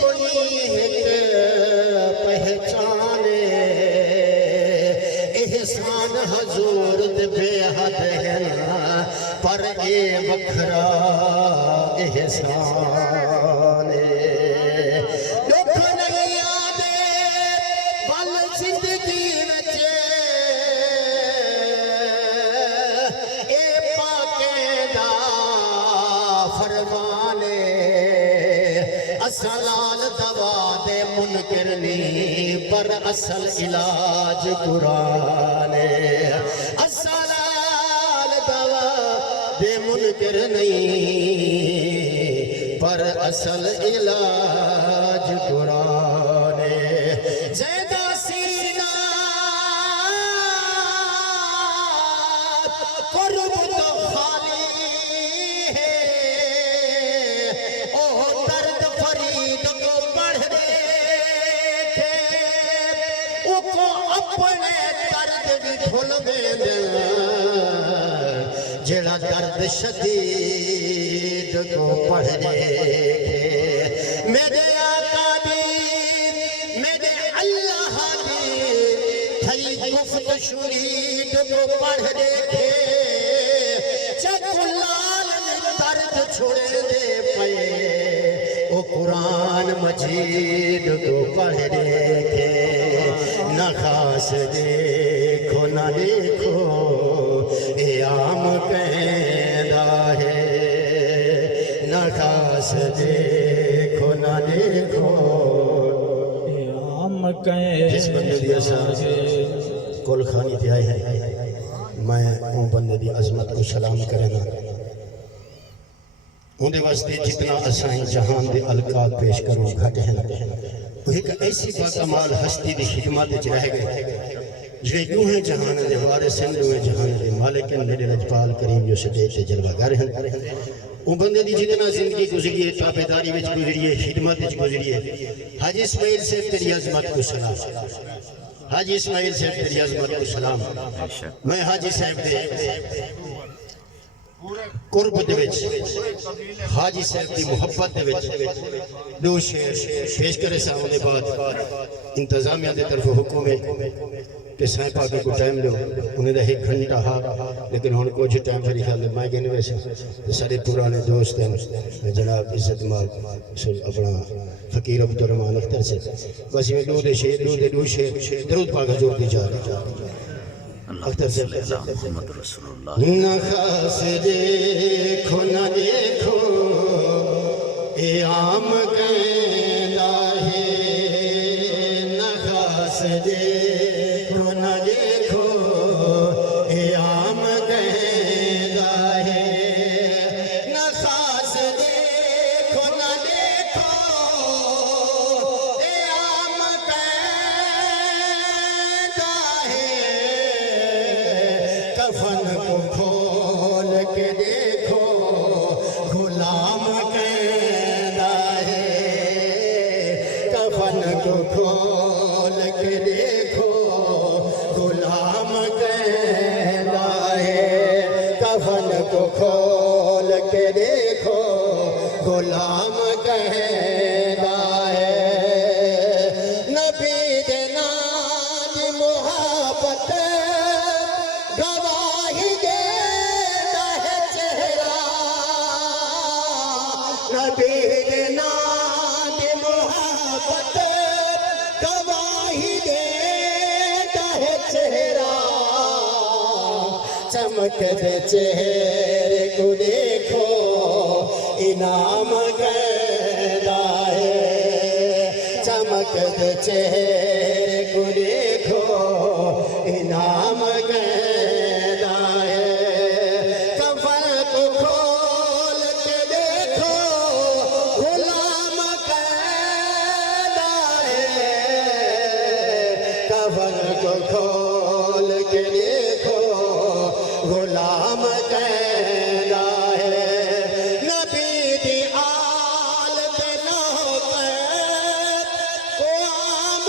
اپنی ایک پہچانے احسان حضور دے بے حد ہے نا پر اے وکھرا احسان دکھ نہیں آدے بل زندگی وچ اے پاکیں دا فرمانے اصلال دوا دے منکر نہیں پر اصل علاج قرآن اصلال دوا دے منکر نہیں پر اصل علاج قرآن زیدہ سینہ قرب تو خالی ہے اوہ درد فرید کو پڑھ دیکھے او کو اپنے درد بھی بھول میں دیں جڑا درد شدید کو پڑھ دیکھے میرے آقا دی میرے اللہ دی تھئی گفت شرید کو پڑھ دیکھے چکلال درد چھوڑے دے پئے او قرآن مجید کو پڑھ دیکھے نہ خاص دیکھو نہ دیکھو اے عام کہندہ ہے نہ خاص دیکھو نہ دیکھو اے عام کہندہ جس بندے دی اثار کل خانی پہ آئے ہیں میں ان بندے دی عظمت کو سلام کرے گا ان دے واسطے جتنا اسائیں جہان دے القاب پیش کروں گھٹ ہیں وہ ایک ایسی باکمال ہستی دی خدمات رہ گئے جنہیں کیوں ہیں جہان دے وارث ہیں جو ہیں جہان دے مالک ہیں میرے رجپال کریم جو سدے تے جلوہ گر ہیں وہ بندے دی جتنا زندگی گزری ہے تابعداری وچ گزری ہے خدمت وچ گزری ہے حاجی اسماعیل سے تیری عظمت کو سلام حاجی اسماعیل صاحب تیری عظمت کو سلام میں حاجی صاحب دے قرب دے وچ حاجی صاحب دی محبت دے وچ دو شعر پیش کرے سامنے بعد انتظامیہ دے طرف حکم ہے کہ سائیں پاکے کو ٹائم لو انہیں دا ایک گھنٹہ ہاں لیکن ہون کو جو ٹائم پھر خیال میں گئے ویسے سارے پرانے دوست ہیں جناب عزت مال اپنا فقیر عبدالرحمن اختر سے بس یہ دو شعر درود پاک حضور دی جا رہا اختر سے نہ خاص دیکھو نہ دیکھو اے عام کہندہ ہے نہ خاص دیکھو نہ دیکھو اے عام کہندہ ہے نہ خاص دیکھو نہ دیکھو اے عام کہندہ ہے کفن کو کھول کے دیکھو غلام کہندہ ہے کفن کو کھول کے دیکھو غلام کہندہ ہے کفن کو کھول کے دیکھو غلام کہندہ ہے نبی دے نام دی محبت گواہی دیتا ہے چہرہ نبی دے نام دی محبت گواہی دیتا ہے چہرہ چمک دے چہرے کو دیکھو انعام کہندہ ہے چمک دے چہرے کو دیکھو انعام کہندہ ہے کفن کو کھول کے دیکھو غلام کہندہ ہے کفن کو کھول کے دیکھو غلام کہندہ ہے نبی دی آل دے لوکت کو عام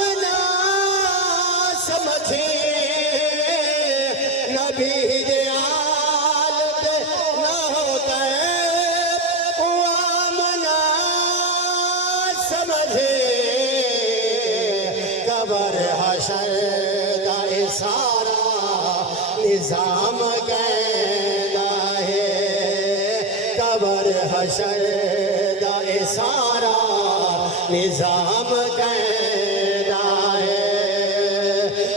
ور حشر دا اے سارا نظام قیدا ہے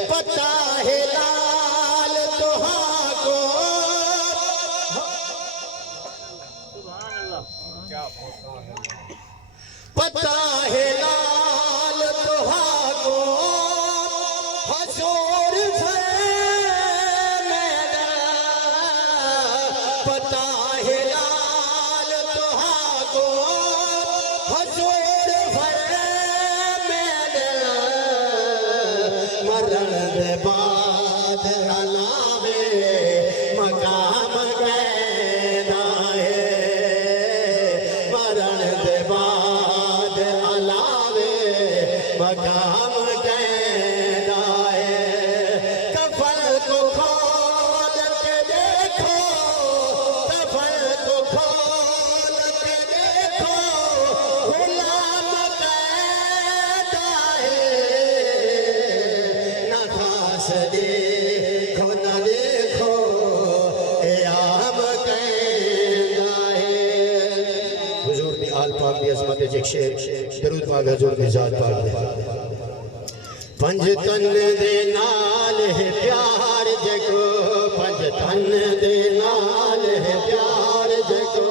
پتہ ہے لال تہاں کو پتہ ہے لال تہاں کو حضور فرمیدا پتہ ہے لال تہاں کو حضور فرمیدا مرن دے بعد علاوے مقام قیدا ہے مرن دے بعد علاوے مقام قیدا ہے کفن کو کھول کے دیکھو کفن کو کھول کے دیکھو غلام قیدا ہے نہ خاص دیکھو نہ دیکھو ایام قیدا ہے حضور دی آل پاک دی عظمت ایک شعر درود پاک حضور دی ذات پاک دے پنج تن دے نال ہے پیار جگو پنج تن دے نال ہے پیار جگو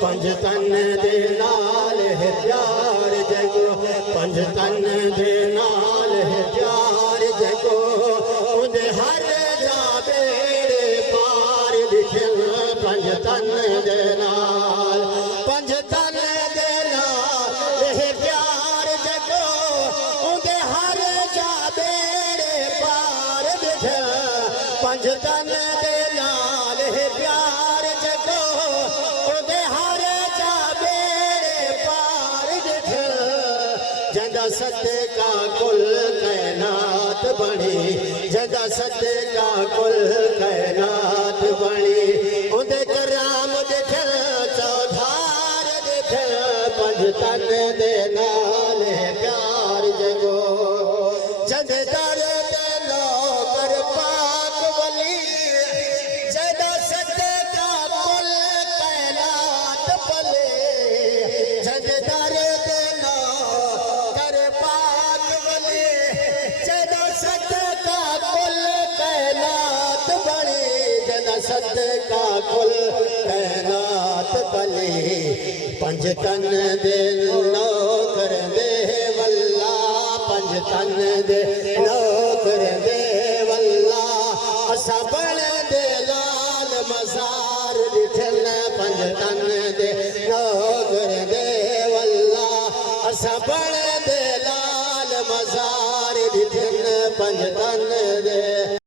پنج تن دے نال ہے پیار جگو پنج تن دے نال ہے پیار جگو اندے ہر جا بیڑے پار لکھن پنج تن دے نال پنج تن دے نال ہے پیار جگو اندے ہر جا بیڑے پار لکھن پنج تن دے نال ہے پیار جگو اندے ہر جا بیڑے پار لکھن جندہ صدقہ کل کائنات بنی جندہ صدقہ کل کائنات بنی اندے کرام دکھن چودھار دکھن پنج تن دے نال ہے پیار جگو جد در دے نوکر پاک ولی جدہ صدقہ کل کائنات پلے جد در دے نوکر پاک ولی جدہ صدقہ کل کائنات بڑی جدہ صدقہ کل کائنات پلی پنج تن دے نوکر دے واللہ پنج تن دے نوکر دے واللہ اسا بن دے لال مزار لٹھن پنج تن دے نوکر دے واللہ اسا بن دے لال مزار لٹھن پنج تن